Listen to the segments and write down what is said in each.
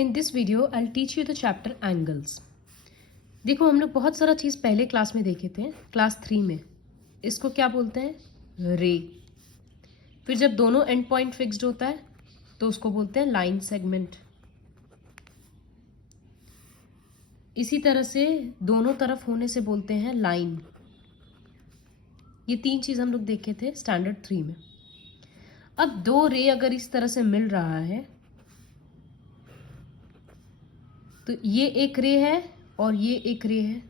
In this video, I'll teach you the chapter angles. देखो हम लोग बहुत सारा चीज़ पहले क्लास में देखे थे, क्लास 3 में. इसको क्या बोलते हैं? रे. फिर जब दोनों एंड पॉइंट फिक्स्ड होता है तो उसको बोलते हैं लाइन सेगमेंट. इसी तरह से दोनों तरफ होने से बोलते हैं लाइन. ये 3 चीज़ हम लोग देखे थे स्टैंडर्ड 3 में. अब दो रे अगर इस तरह से मिल रहा है तो ये एक रे है और ये एक रे है.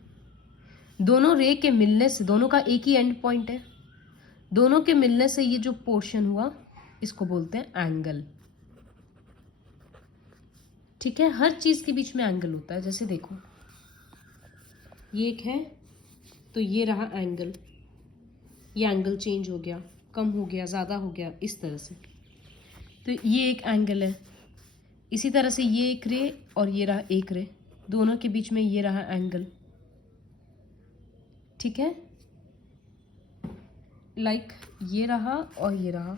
दोनों रे के मिलने से, दोनों का एक ही एंड पॉइंट है, दोनों के मिलने से ये जो पोर्शन हुआ इसको बोलते हैं एंगल. ठीक है, हर चीज़ के बीच में एंगल होता है. जैसे देखो ये एक है तो ये रहा एंगल. ये एंगल चेंज हो गया, कम हो गया, ज़्यादा हो गया, इस तरह से. तो ये एक एंगल है. इसी तरह से ये एक रे और ये रहा एक रे, दोनों के बीच में ये रहा एंगल. ठीक है, लाइक ये रहा और ये रहा,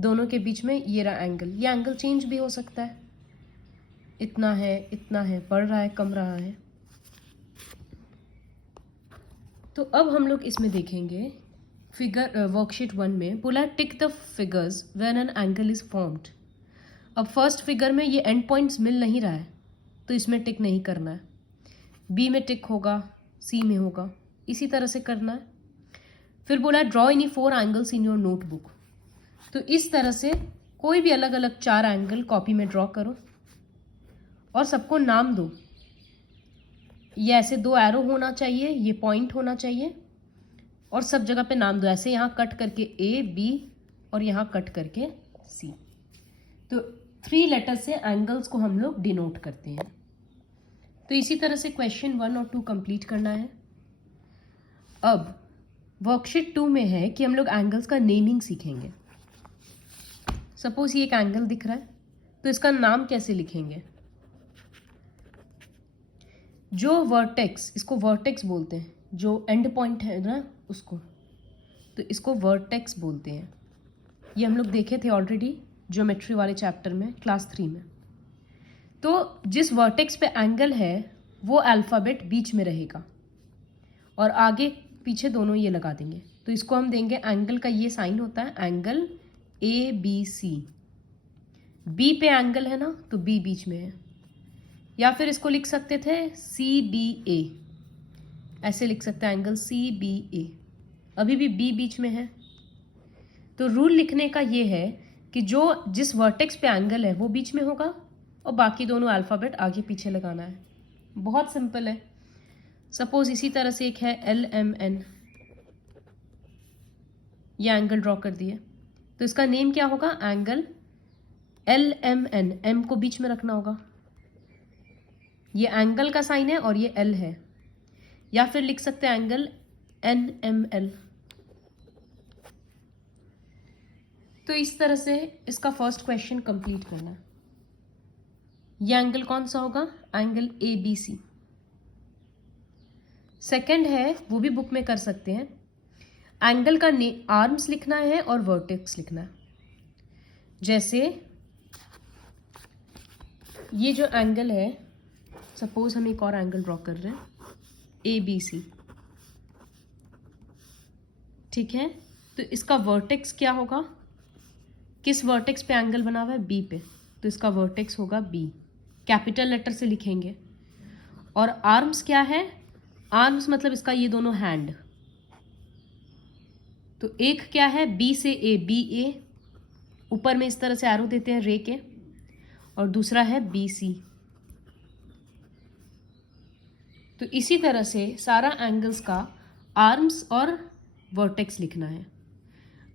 दोनों के बीच में ये रहा एंगल. ये एंगल चेंज भी हो सकता है, इतना है, बढ़ रहा है, कम रहा है. तो अब हम लोग इसमें देखेंगे फिगर वर्कशीट 1 में बोला tick the figures when an angle is formed. अब फर्स्ट फिगर में ये एंड पॉइंट्स मिल नहीं रहा है तो इसमें टिक नहीं करना है. बी में टिक होगा, सी में होगा, इसी तरह से करना है. फिर बोला draw any 4 angles in your notebook. तो इस तरह से कोई भी अलग अलग 4 एंगल कॉपी में ड्रॉ करो और सबको नाम दो. ये ऐसे 2 एरो होना चाहिए, ये पॉइंट होना चाहिए और सब जगह पे नाम दो. ऐसे यहाँ कट करके ए बी और यहाँ कट करके सी. तो 3 लेटर से एंगल्स को हम लोग डिनोट करते हैं. तो इसी तरह से क्वेश्चन 1 और 2 कंप्लीट करना है. अब वर्कशीट 2 में है कि हम लोग एंगल्स का नेमिंग सीखेंगे. सपोज ये एक एंगल दिख रहा है तो इसका नाम कैसे लिखेंगे. जो वर्टेक्स, इसको वर्टेक्स बोलते हैं, जो एंड पॉइंट है ना उसको, तो इसको वर्टेक्स बोलते हैं. ये हम लोग देखे थे ऑलरेडी ज्योमेट्री वाले चैप्टर में, क्लास 3 में. तो जिस वर्टेक्स पे एंगल है वो अल्फ़ाबेट बीच में रहेगा और आगे पीछे दोनों ये लगा देंगे. तो इसको हम देंगे, एंगल का ये साइन होता है angle A B C. B पे एंगल है ना तो बी बीच में है. या फिर इसको लिख सकते थे सी बी ए, ऐसे लिख सकते हैं एंगल सी बी ए. अभी भी बी बीच में है. तो रूल लिखने का ये है कि जो जिस वर्टेक्स पे एंगल है वो बीच में होगा और बाकी दोनों अल्फ़ाबेट आगे पीछे लगाना है. बहुत सिंपल है. सपोज इसी तरह से एक है एल एम एन, ये एंगल ड्रॉ कर दिए तो इसका नेम क्या होगा, angle L M N. M को बीच में रखना होगा. ये एंगल का साइन है और ये एल है. या फिर लिख सकते हैं एंगल एन एम एल. तो इस तरह से इसका फर्स्ट क्वेश्चन कंप्लीट करना है. ये एंगल कौन सा होगा, angle A B C. Second है, वो भी बुक में कर सकते हैं, एंगल का आर्म्स लिखना है और वर्टेक्स लिखना है. जैसे ये जो एंगल है, सपोज हम एक और एंगल ड्रॉ कर रहे हैं ए बी सी. ठीक है, तो इसका वर्टेक्स क्या होगा, किस वर्टेक्स पे एंगल बना हुआ है, बी पे, तो इसका वर्टेक्स होगा बी. कैपिटल लेटर से लिखेंगे. और आर्म्स क्या है, आर्म्स मतलब इसका ये दोनों हैंड. तो एक क्या है बी से ए, बी ए, ऊपर में इस तरह से एरो देते हैं रे के, और दूसरा है बी सी. तो इसी तरह से सारा एंगल्स का आर्म्स और वर्टेक्स लिखना है.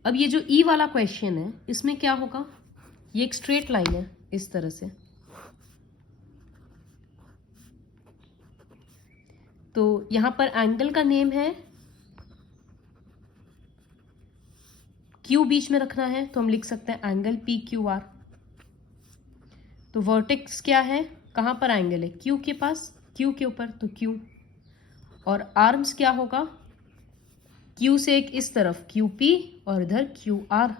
अब ये जो ई वाला क्वेश्चन है इसमें क्या होगा, ये एक स्ट्रेट लाइन है इस तरह से. तो यहां पर एंगल का नेम है, क्यू बीच में रखना है तो हम लिख सकते हैं एंगल पी क्यू आर. तो वर्टेक्स क्या है, कहां पर एंगल है, क्यू के पास, क्यू के ऊपर, तो क्यू. और आर्म्स क्या होगा, क्यू से एक इस तरफ क्यू पी और इधर क्यू आर.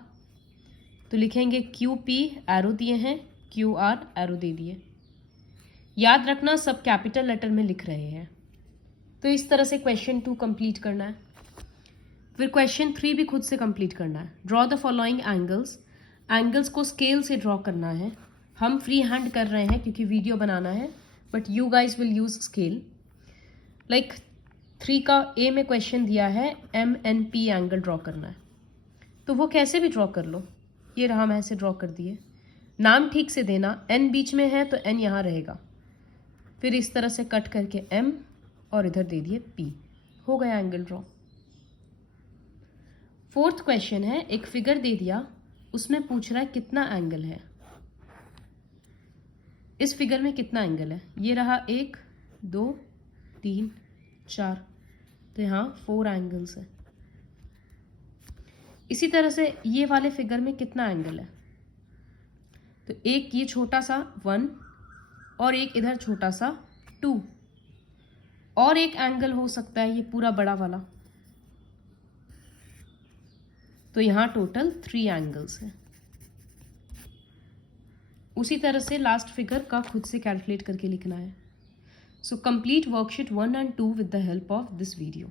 तो लिखेंगे क्यू पी, एरो दिए हैं, QR एरो दे दिए। याद रखना सब कैपिटल लेटर में लिख रहे हैं। तो इस तरह से क्वेश्चन 2 कंप्लीट करना है। फिर क्वेश्चन 3 भी खुद से कंप्लीट करना है। Draw the following angles. Angles को स्केल से ड्रॉ करना है। हम फ्री हैंड कर रहे हैं क्योंकि वीडियो बनाना है, but you guys will use scale. Like 3 का ए में क्वेश्चन दिया है MNP एंगल ड्रॉ करना है, तो वो कैसे भी ड्रॉ कर लो। ये रहा, मैं ऐसे ड्रॉ कर दिए। नाम ठीक से देना, N बीच में है तो N यहाँ रहेगा। फिर इस तरह से कट करके M और इधर दे दिए P, हो गया एंगल ड्रॉ। 4th क्वेश्चन है, एक फिगर दे दिया, उसमें पूछ रहा है कितना एंगल है। इस फिगर में कितना एंगल है, ये रहा 1 2 3 4, तो यहाँ 4 एंगल्स है। इसी तरह से ये वाले फिगर में कितना एंगल है, तो एक ये छोटा सा 1 और एक इधर छोटा सा 2, और एक एंगल हो सकता है ये पूरा बड़ा वाला, तो यहाँ टोटल 3 एंगल्स हैं। उसी तरह से लास्ट फिगर का खुद से कैलकुलेट करके लिखना है। So complete worksheet 1 and 2 with the help of this video.